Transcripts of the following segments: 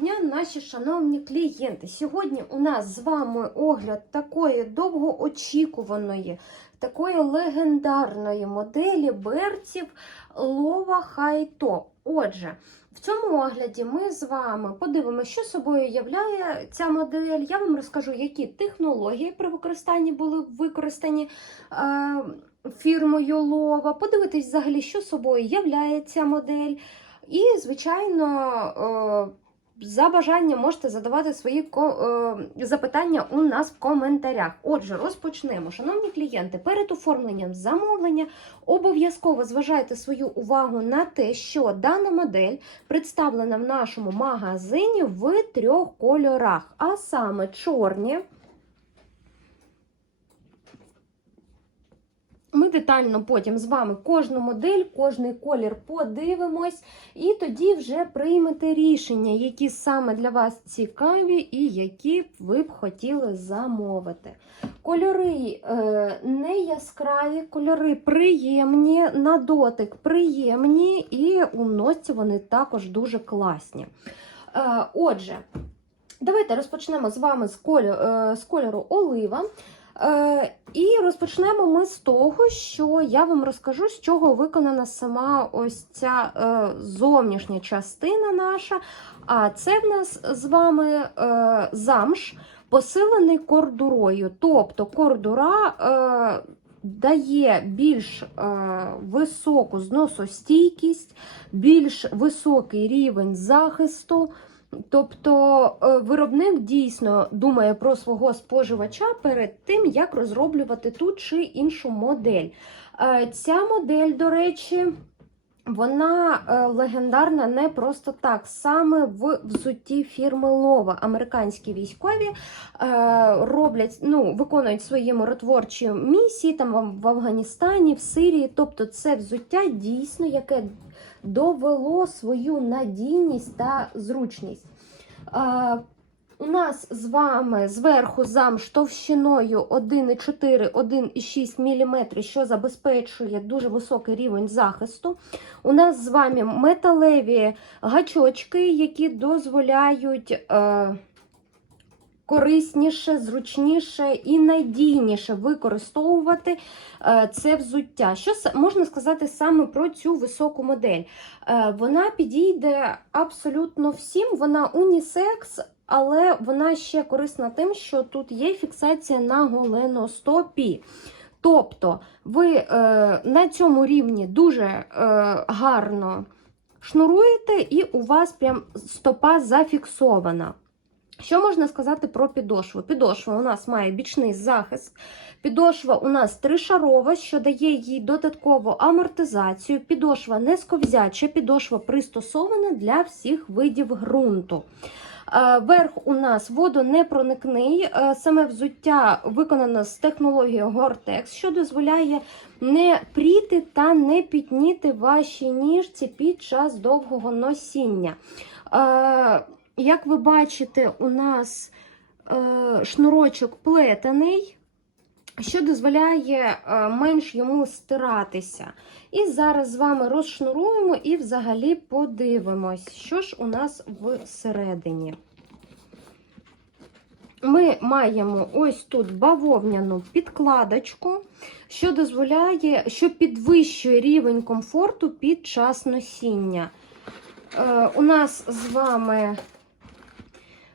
Дня, наші шановні клієнти. Сьогодні у нас з вами огляд такої довгоочікуваної, такої легендарної моделі берців Лова Хайто. Отже, в цьому огляді ми з вами подивимося, що собою являє ця модель. Я вам розкажу, які технології при використанні були використані е, фірмою Лова. Подивитись взагалі, що собою являє ця модель. І, звичайно, е, за бажанням можете задавати свої ко- е, запитання у нас в коментарях. Отже, розпочнемо. Шановні клієнти, перед оформленням замовлення обов'язково зважайте свою увагу на те, що дана модель представлена в нашому магазині в трьох кольорах, а саме чорні. Детально потім з вами кожну модель, кожний колір подивимось, і тоді вже приймете рішення, які саме для вас цікаві і які ви б хотіли замовити. Кольори е, не яскраві, кольори приємні, на дотик приємні, і у носці вони також дуже класні. Е, отже, давайте розпочнемо з вами з кольору, е, з кольору олива. Е, і розпочнемо ми з того, що я вам розкажу, з чого виконана сама ось ця е, зовнішня частина наша. А це в нас з вами е, замш, посилений кордурою. Тобто кордура дає більш високу зносостійкість, більш високий рівень захисту. Тобто е, виробник дійсно думає про свого споживача перед тим, як розроблювати ту чи іншу модель. Е, Ця модель, до речі, вона е, легендарна не просто так. Саме в взутті фірми Лова американські військові е, роблять, ну, виконують свої миротворчі місії там в- Афганістані, в Сирії. Тобто, це взуття дійсно, яке довело свою надійність та зручність. У нас з вами зверху замш товщиною 1,4-1,6 мм, що забезпечує дуже високий рівень захисту. У нас з вами металеві гачочки, які дозволяють е, корисніше, зручніше і надійніше використовувати е, це взуття. Що можна сказати саме про цю високу модель? Е, Вона підійде абсолютно всім, вона унісекс, але вона ще корисна тим, що тут є фіксація на голеностопі. Тобто ви е, на цьому рівні дуже е, гарно шнуруєте, і у вас прям стопа зафіксована. Що можна сказати про підошву? Підошва у нас має бічний захист. Підошва у нас тришарова, що дає їй додаткову амортизацію. Підошва не сковзяча, підошва пристосована для всіх видів ґрунту. Е, Верх у нас водонепроникний. Е, Саме взуття виконано з технологією Gore-Tex, що дозволяє не пріти та не пітніти ваші ніжці під час довгого носіння. Е, Як ви бачите, у нас шнурочок плетений, що дозволяє е, менш йому стиратися. І зараз з вами розшнуруємо і взагалі подивимось, що ж у нас всередині. Ми маємо ось тут бавовняну підкладочку, що дозволяє, що підвищує рівень комфорту під час носіння. Е, у нас з вами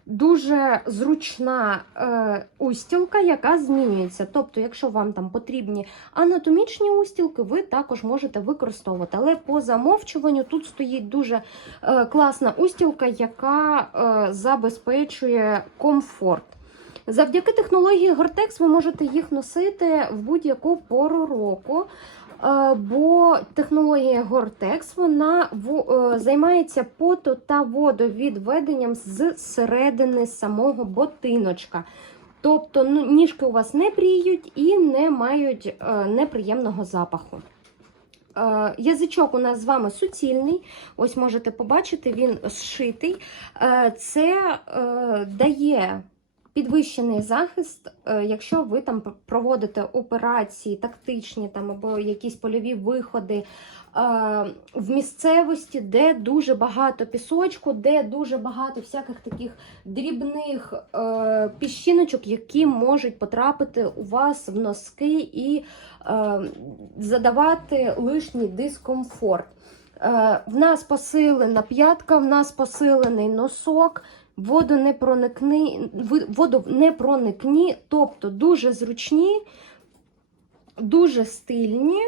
дуже зручна е, устілка, яка змінюється. Тобто, якщо вам там потрібні анатомічні устілки, ви також можете використовувати. Але по замовчуванню тут стоїть дуже е, класна устілка, яка е, забезпечує комфорт. Завдяки технології Gore-Tex ви можете їх носити в будь-яку пору року. Е, Бо технологія Gore-Tex вона е, займається пото та водовідведенням з середини самого ботиночка. Тобто ну, ніжки у вас не пріють і не мають е, неприємного запаху. Язичок у нас з вами суцільний. Ось можете побачити, він зшитий. Це дає підвищений захист, е, якщо ви там проводите операції тактичні там, або якісь польові виходи е, в місцевості, де дуже багато пісочку, де дуже багато всяких таких дрібних е, піщиночок, які можуть потрапити у вас в носки і задавати лишній дискомфорт. В нас посилена п'ятка, в нас посилений носок, водонепроникні, не проникні, тобто дуже зручні, дуже стильні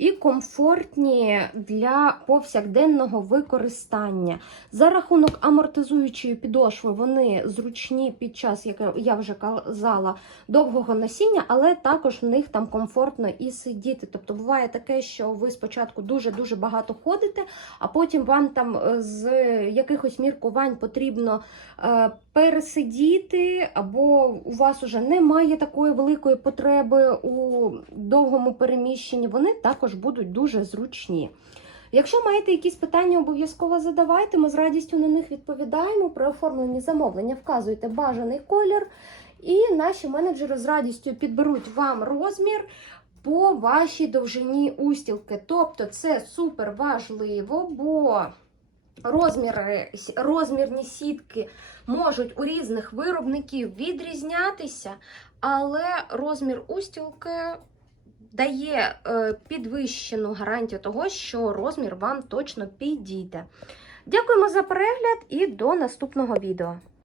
і комфортні для повсякденного використання. За рахунок амортизуючої підошви вони зручні під час, як я вже казала, довгого носіння, але також в них там комфортно і сидіти. Тобто буває таке, що ви спочатку дуже-дуже багато ходите, а потім вам там е, з якихось міркувань потрібно е, пересидіти, або у вас уже немає такої великої потреби у довгому переміщенні. Вони також будуть дуже зручні. Якщо маєте якісь питання, обов'язково задавайте. Ми з радістю на них відповідаємо. При оформленні замовлення вказуйте бажаний колір, і наші менеджери з радістю підберуть вам розмір по вашій довжині устілки. Тобто це супер важливо, бо розміри, розмірні сітки можуть у різних виробників відрізнятися, але розмір устілки дає е, підвищену гарантію того, що розмір вам точно підійде. Дякуємо за перегляд і до наступного відео.